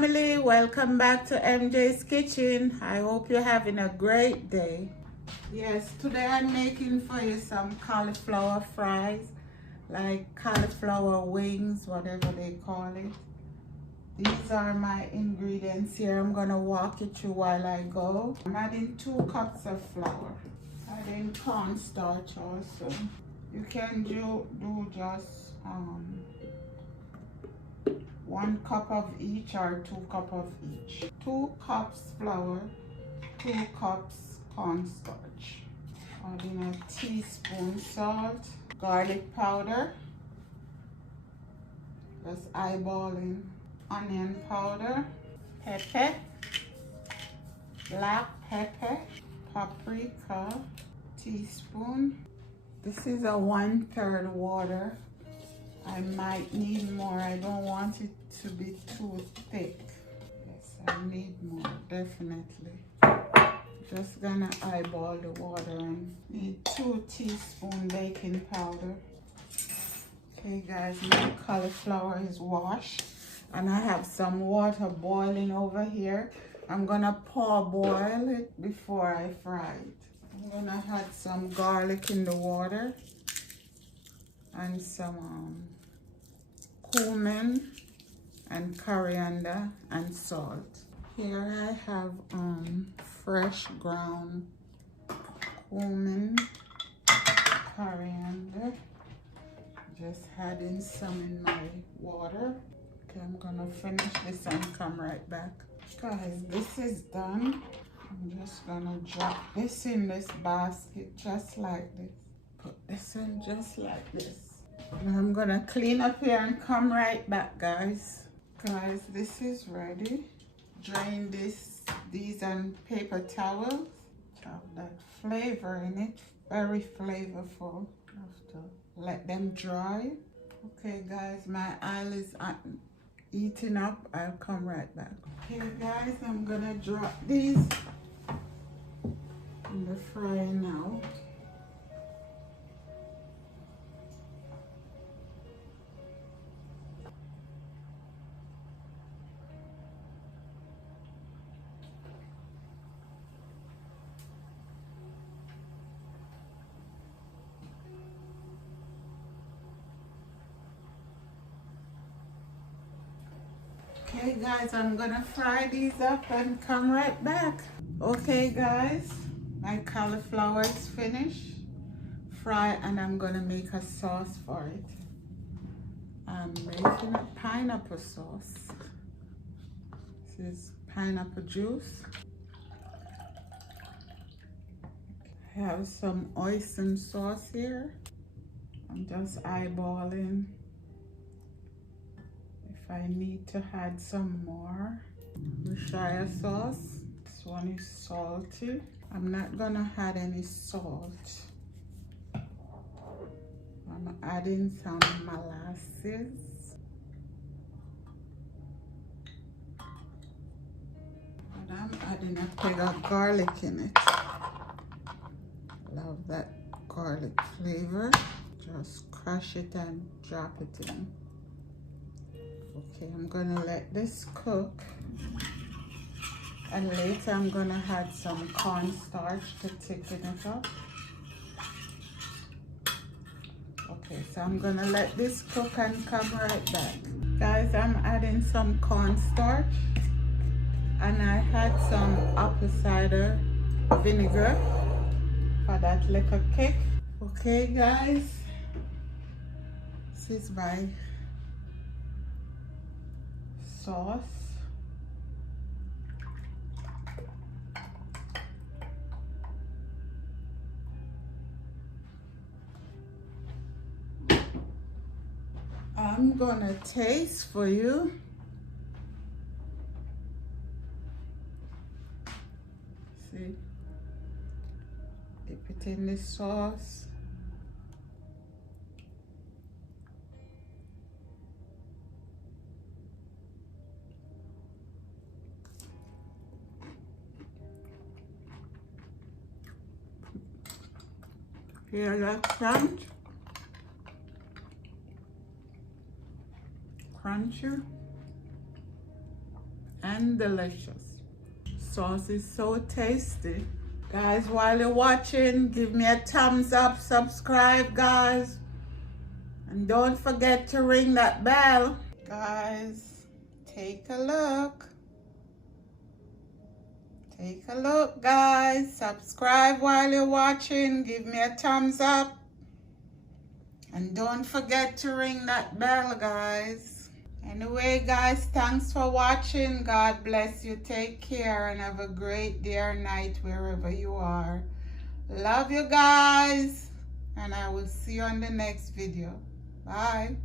family, welcome back to MJ's Kitchen. I hope you're having a great day. Yes, today I'm making for you some cauliflower fries, like cauliflower wings, whatever they call it. These are my ingredients here. I'm gonna walk you through while I go. I'm adding 2 cups of flour, adding cornstarch also. You can do just 1 cup of each or 2 cups of each. 2 cups flour, 2 cups cornstarch. Adding a teaspoon salt, garlic powder, just eyeballing, onion powder, pepper, black pepper, paprika, teaspoon. This is a 1/3 water. I might need more. I don't want it to be too thick. Yes, I need more, definitely. Just gonna eyeball the water and need 2 teaspoons baking powder. Okay guys, my cauliflower is washed and I have some water boiling over here. I'm gonna boil it before I fry it. I'm gonna add some garlic in the water and some cumin and coriander and salt. Here I have fresh ground cumin, coriander. Just adding some in my water. Okay, I'm gonna finish this and come right back. Guys, this is done. I'm just gonna drop this in this basket just like this. Put this in just like this. And I'm gonna clean up here and come right back, guys. Guys, this is ready. Drain these on paper towels. Have that flavor in it, very flavorful. Have to let them dry. Okay guys, my oil is eating up. I'll come right back. Okay guys, I'm gonna drop these in the fryer now. Okay guys, I'm gonna fry these up and come right back. Okay guys, my cauliflower is finished. Fry, and I'm gonna make a sauce for it. I'm making a pineapple sauce. This is pineapple juice. I have some Hoisin sauce here. I'm just eyeballing if I need to add some more. Worcestershire sauce. This one is salty. I'm not gonna add any salt. I'm adding some molasses. And I'm adding a peg of garlic in it. Love that garlic flavor. Just crush it and drop it in. Okay, I'm gonna let this cook. And later I'm gonna add some cornstarch to thicken it up. Okay, so I'm gonna let this cook and come right back. Guys, I'm adding some cornstarch. And I had some apple cider vinegar for that little kick. Okay guys, this is my sauce. I'm gonna taste for you. See, dip it in this sauce. Hear that crunch? Crunchy. and delicious. Sauce is so tasty. Guys, while you're watching, give me a thumbs up, subscribe, guys. And don't forget to ring that bell. Guys, take a look. Take a look, guys. Subscribe while you're watching. Give me a thumbs up. And don't forget to ring that bell, guys. Anyway, guys, thanks for watching. God bless you. Take care and have a great day or night wherever you are. Love you guys. And I will see you on the next video. Bye.